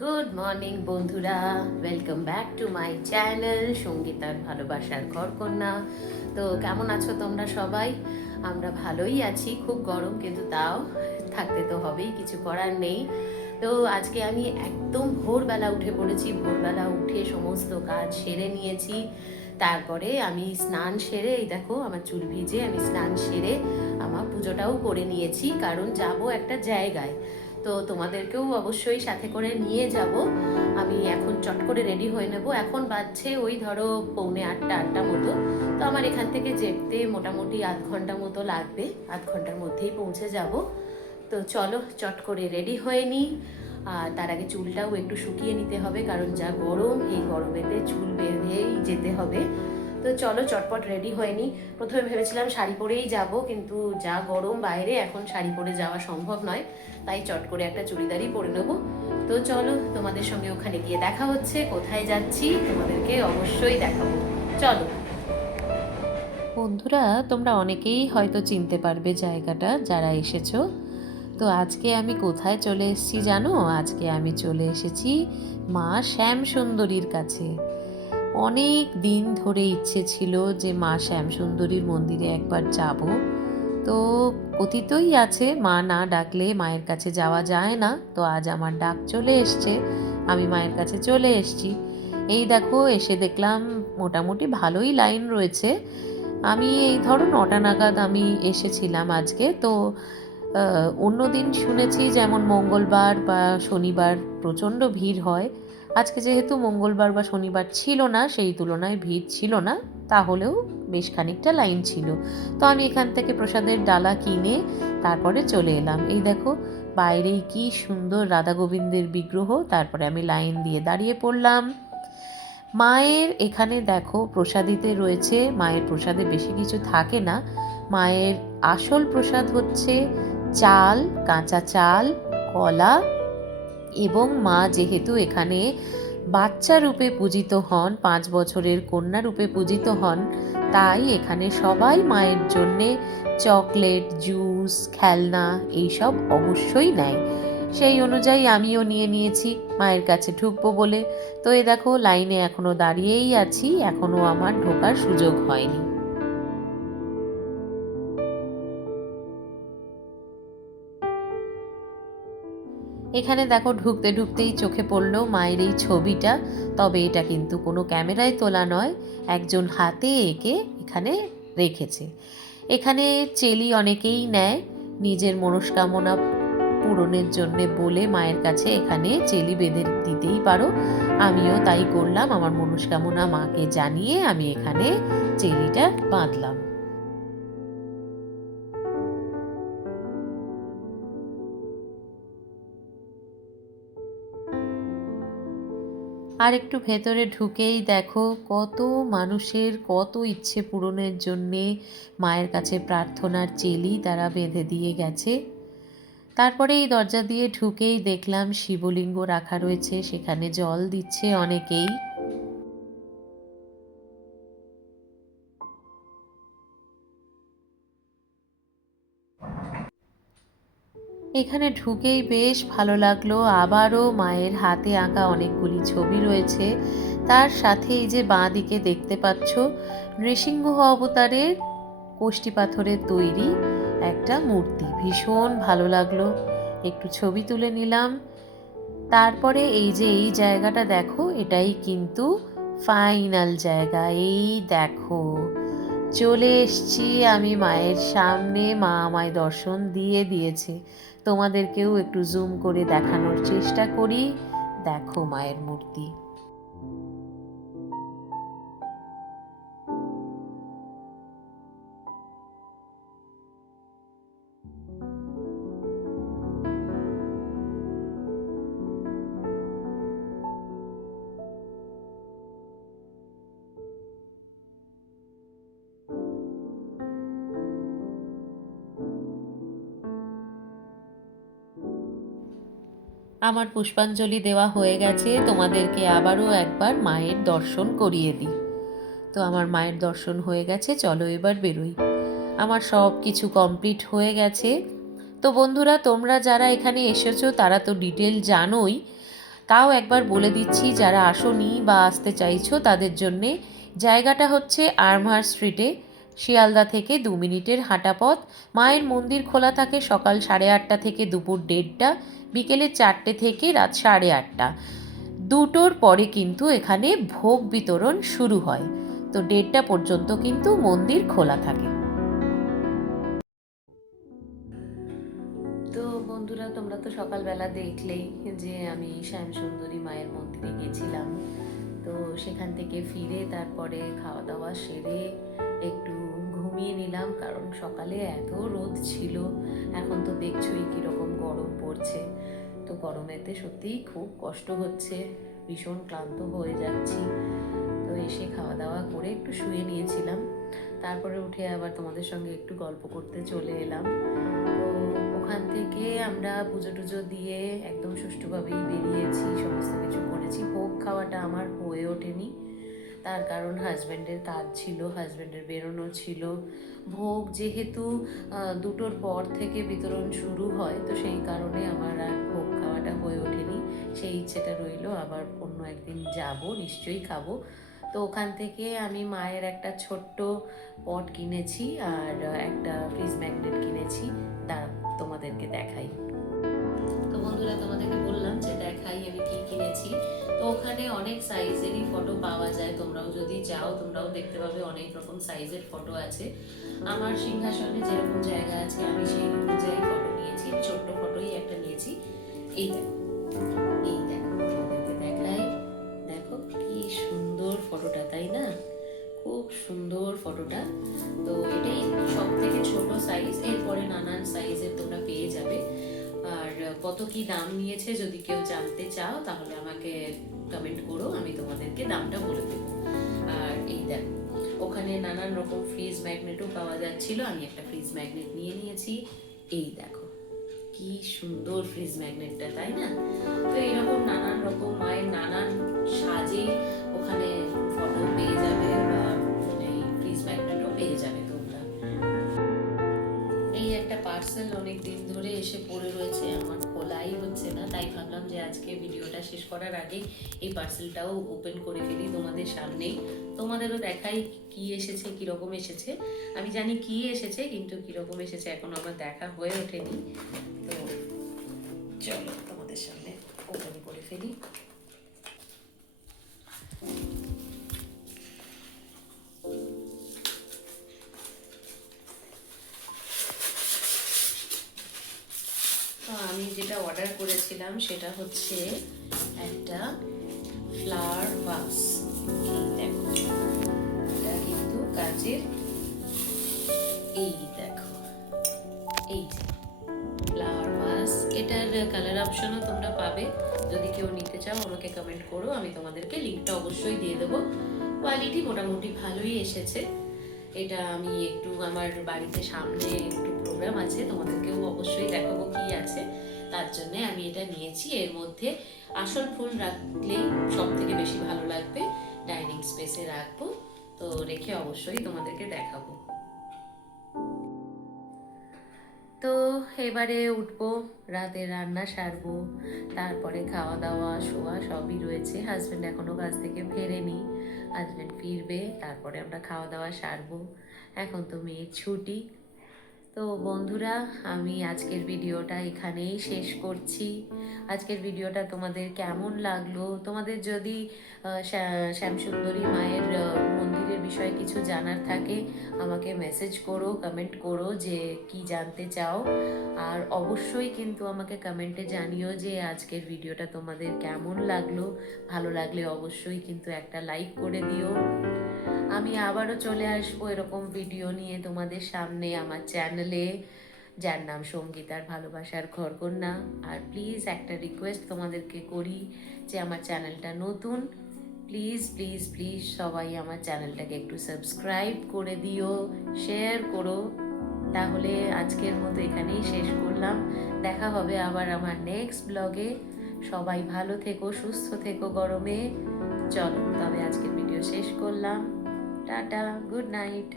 Good morning বন্ধুরা, welcome back to my channel সঙ্গীতার ভালোবাসার ঘরকন্যা। তো কেমন আছো তোমরা সবাই? আমরা ভালোই আছি, খুব গরম কিন্তু তাও থাকতে তো হবেই, কিছু করার নেই। তো আজকে আমি একদম ভোরবেলা উঠে পড়েছি, ভোরবেলা উঠে সমস্ত কাজ সেরে নিয়েছি। তারপরে আমি স্নান সেরে, এই দেখো আমার চুল ভিজে, আমি স্নান সেরে আমার পুজোটাও করে নিয়েছি, কারণ যাব একটা জায়গায়। তো তোমাদেরকেও অবশ্যই সাথে করে নিয়ে যাব। আমি এখন চট করে রেডি হয়ে নেব। এখন বাজছে ওই ধরো 7:45 মতো। তো আমার এখান থেকে যেতে মোটামুটি আধ ঘন্টা মতো লাগবে, আধ ঘন্টার মধ্যেই পৌঁছে যাব। তো চলো চট করে রেডি হয়ে নিই। আর তার আগে চুলটাও একটু শুকিয়ে নিতে হবে, কারণ যা গরম, এই গরমেতে চুল বেঁধেই যেতে হবে। তো চলো চটপট রেডি হয়ে নিই। প্রথমে ভেবেছিলাম শাড়ি পরেই যাব, কিন্তু যা গরম বাইরে, এখন শাড়ি পরে যাওয়া সম্ভব নয়। তাই চট করে একটা চুড়িদারই পরে নেবো। তো চলো তোমাদের সঙ্গে ওখানে গিয়ে দেখা হচ্ছে। কোথায় যাচ্ছি তোমাদেরকে অবশ্যই দেখাবো। চলো বন্ধুরা, তোমরা অনেকেই হয়তো চিনতে পারবে জায়গাটা যারা এসেছো। তো আজকে আমি কোথায় চলে এসেছি জানো? আজকে আমি চলে এসেছি মা শ্যামসুন্দরীর কাছে। অনেক দিন ধরে ইচ্ছে ছিল যে মা শ্যামসুন্দরীর মন্দিরে একবার যাব। তো কথিতই আছে মা না ডাকলে মায়ের কাছে যাওয়া যায় না। তো আজ আমার ডাক চলে এসছে, আমি মায়ের কাছে চলে এসছি। এই দেখো, এসে দেখলাম মোটামুটি ভালোই লাইন রয়েছে। আমি এই ধরো 9টা নাগাদ আমি এসেছিলাম আজকে। তো অন্য দিন শুনেছি যেমন মঙ্গলবার বা শনিবার প্রচণ্ড ভিড় হয়। আজকে যেহেতু মঙ্গলবার বা শনিবার ছিল না, সেই তুলনায় ভিড় ছিল না, তাহলেও বেশ খানিকটা লাইন ছিল। তো আমি এখান থেকে প্রসাদের ডালা কিনে তারপরে চলে এলাম। এই দেখো, বাইরেই কি সুন্দর রাধা গোবিন্দের বিগ্রহ। তারপরে আমি লাইন দিয়ে দাঁড়িয়ে পড়লাম। মায়ের এখানে দেখো প্রসাদিতে রয়েছে, মায়ের প্রসাদে বেশি কিছু থাকে না। মায়ের আসল প্রসাদ হচ্ছে চাল, কাঁচা চাল, কলা, এবং মা যেহেতু এখানে বাচ্চা রূপে পূজিত হন, 5 বছরের কন্যা রূপে পূজিত হন, তাই এখানে সবাই মায়ের জন্যে চকলেট, জুস, খেলনা এইসব অবশ্যই নেয়। সেই অনুযায়ী আমিও নিয়ে নিয়েছি মায়ের কাছে ঢুকবো বলে। তো এই দেখো, লাইনে এখনো দাঁড়িয়েই আছি, এখনো আমার ঢোকার সুযোগ হয়নি। এখানে দেখো, ঢুকতে ঢুকতেই চোখে পড়লো মায়ের এই ছবিটা। তবে এটা কিন্তু কোনো ক্যামেরায় তোলা নয়, একজন হাতে এঁকে এখানে রেখেছে। এখানে চেলি অনেকেই নেয় নিজের মনস্কামনা পূরণের জন্যে বলে, মায়ের কাছে এখানে চেলি বেঁধে দিতেই পারো। আমিও তাই করলাম, আমার মনস্কামনা মাকে জানিয়ে আমি এখানে চেলিটা বাঁধলাম। আর একটু ভেতরে ঢুকেই দেখো কত মানুষের কত ইচ্ছে পূরণের জন্যে মায়ের কাছে প্রার্থনার চেলি তারা বেঁধে দিয়ে গেছে। তারপরে এই দরজা দিয়ে ঢুকেই দেখলাম শিবলিঙ্গ রাখা রয়েছে, সেখানে জল দিচ্ছে অনেকেই। এখানে ঢুকেই বেশ ভালো লাগলো। আবারও মায়ের হাতে আঁকা অনেকগুলি ছবি রয়েছে। তার সাথে এই যে বাঁ দিকে দেখতে পাচ্ছ, নৃসিংহ অবতারের কষ্টি পাথরের তৈরি একটা মূর্তি, ভীষণ ভালো লাগলো। একটু ছবি তুলে নিলাম। তারপরে এই যে এই জায়গাটা দেখো, এটাই কিন্তু ফাইনাল জায়গা। এই দেখো, চলে এসছি আমি মায়ের সামনে, মা আমায় দর্শন দিয়ে দিয়েছে। তোমাদেরকেও একটু জুম করে দেখানোর চেষ্টা করি। দেখো মায়ের মূর্তি। আমার পুষ্পাঞ্জলি দেওয়া হয়ে গেছে, তোমাদেরকে আবারও একবার মায়ের দর্শন করিয়ে দিই। তো আমার মায়ের দর্শন হয়ে গেছে, চলো এবার বেরোই। আমার সব কিছু কমপ্লিট হয়ে গেছে। তো বন্ধুরা, তোমরা যারা এখানে এসেছো তারা তো ডিটেল জানোই। তাও একবার বলে দিচ্ছি, যারা আসোনি বা আসতে চাইছো তাদের জন্যে, জায়গাটা হচ্ছে আর্মহার স্ট্রিটে, শিয়ালদা থেকে 2 মিনিটের হাঁটা পথ। মায়ের মন্দির খোলা থাকে সকাল 8:30 থেকে দুপুর 1:30, বিকেলে 4টে থেকে রাত 8:30। দুটোর পরে কিন্তু এখানে ভোগ বিতরণ শুরু হয়, তো 1:30 পর্যন্ত কিন্তু মন্দির খোলা থাকে। তো বন্ধুরা, তোমরা তো সকালবেলা দেখলেই যে আমি শ্যামসুন্দরী মায়ের মন্দিরে গেছিলাম। তো সেখান থেকে ফিরে তারপরে খাওয়া দাওয়া সেরে একটু ঘুমিয়ে নিলাম, কারণ সকালে এত রোদ ছিল। এখন তো দেখছোই কীরকম গরম পড়ছে। তো গরমেতে সত্যিই খুব কষ্ট হচ্ছে, ভীষণ ক্লান্ত হয়ে যাচ্ছি। তো এসে খাওয়া দাওয়া করে একটু শুয়ে নিয়েছিলাম, তারপরে উঠে আবার তোমাদের সঙ্গে একটু গল্প করতে চলে এলাম। তো ওখান থেকে আমরা পুজো টুজো দিয়ে একদম সুষ্ঠুভাবেই বেরিয়েছি, সমস্ত কিছু করেছি। ভোগ খাওয়াটা আমার হয়ে ওঠেনি, তার কারণ হাজব্যান্ডের কাজ ছিল, হাজব্যান্ডের বেরোনো ছিল। ভোগ যেহেতু 2টোর পর থেকে বিতরণ শুরু হয়, তো সেই কারণে আমার আর ভোগ খাওয়াটা হয়ে ওঠেনি। সেই ইচ্ছেটা রইল, আবার অন্য একদিন যাব, নিশ্চয়ই খাবো। তো ওখান থেকে আমি মায়ের একটা ছোট্ট পট কিনেছি আর একটা ফ্রিজ ম্যাগনেট কিনেছি, তোমাদেরকে দেখাই। তো বন্ধুরা, তোমাদেরকে বললাম যে দেখাই আমি কি কিনেছি। তো ওখানে অনেক সাইজেরই ফটো পাওয়া যায়, তোমরাও যদি যাও তোমরাও দেখতে পাবে, অনেক রকম সাইজের ফটো আছে। আমার সিংহাসনে যেরকম জায়গা আছে আমি সেই অনুযায়ী ফটো নিয়েছি, ছোট্ট ফটোই একটা নিয়েছি। এই দেখো, এই দেখো, তোমাদেরকে দেখাই। দেখো কি সুন্দর ফটোটা, তাই না? খুব সুন্দর ফটোটা। তো এটাই সব থেকে ছোট সাইজ, এরপরে নানান সাইজের তোমরা পেয়ে যাবে। আর কত কি দাম নিয়েছে যদি কেউ জানতে চাও তাহলে আমাকে কমেন্ট করো, আমি তোমাদেরকে দামটা বলে দেবো। আর এই দেখো, ওখানে নানান রকম ফ্রিজ ম্যাগনেটও পাওয়া যাচ্ছিল, আমি একটা ফ্রিজ ম্যাগনেট নিয়ে নিয়েছি। এই দেখো কি সুন্দর ফ্রিজ ম্যাগনেটটা, তাই না? তো এরকম নানান রকম মায়ের নানান সাজে ওখানে ফটো পেয়ে যাবে, বা এই ফ্রিজ ম্যাগনেটও পেয়ে যাবে তোমরা। এই একটা পার্সেল অনেক দিন ধরে এসে পড়ে রয়েছে, আমার খোলাই হচ্ছে না, তাই ভাবলাম যে আজকে ভিডিওটা শেষ করার আগে এই পার্সেলটাও ওপেন করে ফেলি তোমাদের সামনেই, তোমাদেরও দেখাই কি এসেছে, কিরকম এসেছে। আমি জানি কি এসেছে, কিন্তু কিরকম এসেছে এখনো আমার দেখা হয়ে ওঠেনি। তো চলো তোমাদের সামনে ওপেন করে ফেলি। আমি যেটা অর্ডার করেছিলাম সেটা হচ্ছে একটা ফ্লাওয়ার ভাস। এই দেখো, এটা কিন্তু কাচের। এই দেখো, এই ফ্লাওয়ার ভাস, এটার কালার অপশনও তোমরা পাবে। যদি কেউ নিতে চাও আমাকে কমেন্ট করো, আমি তোমাদেরকে লিঙ্কটা অবশ্যই দিয়ে দেবো। কোয়ালিটি মোটামুটি ভালোই এসেছে। এটা আমি একটু আমার বাড়িতে সামনে একটু প্রোগ্রাম আছে, তোমাদেরকেও অবশ্যই দেখাবো কি আছে, তার জন্য আমি এটা নিয়েছি। এর মধ্যে আসল ফুল রাখলেই সব থেকে বেশি ভালো লাগবে, ডাইনিং স্পেসে রাখবো, তো রেখে অবশ্যই তোমাদেরকে দেখাবো। তো এবারে উঠবো, রাতে রান্না সারবো, তারপরে খাওয়া দাওয়া শোয়া সবই রয়েছে। হাজব্যান্ড এখনো কাজ থেকে ফেরেনি, হাজব্যান্ড ফিরবে, তারপরে আমরা খাওয়া দাওয়া সারবো। এখন তো মেয়ের ছুটি। তো বন্ধুরা, আমি আজকের ভিডিওটা এখানেই শেষ করছি। আজকের ভিডিওটা তোমাদের কেমন লাগলো? তোমাদের যদি শ্যামসুন্দরী মায়ের মন্দিরের বিষয়ে কিছু জানার থাকে আমাকে মেসেজ করো, কমেন্ট করো যে কি জানতে চাও। আর অবশ্যই কিন্তু আমাকে কমেন্টে জানিও যে আজকের ভিডিওটা তোমাদের কেমন লাগলো। ভালো লাগলে অবশ্যই কিন্তু একটা লাইক করে দিও। আমি আবারও চলে আসবো এরকম ভিডিও নিয়ে তোমাদের সামনে আমার চ্যানেলে, যার নাম সঙ্গীতার ভালোবাসার ঘরকন্যা। আর প্লিজ একটা রিকোয়েস্ট তোমাদেরকে করি যে আমার চ্যানেলটা নতুন, প্লিজ প্লিজ প্লিজ সবাই আমার চ্যানেলটাকে একটু সাবস্ক্রাইব করে দিও, শেয়ার করো। তাহলে আজকের মতো এখানেই শেষ করলাম, দেখা হবে আবার আমার নেক্সট ব্লগে। সবাই ভালো থেকো, সুস্থ থেকো গরমে। চলো তবে আজকের ভিডিও শেষ করলাম, টাটা, গুড নাইট।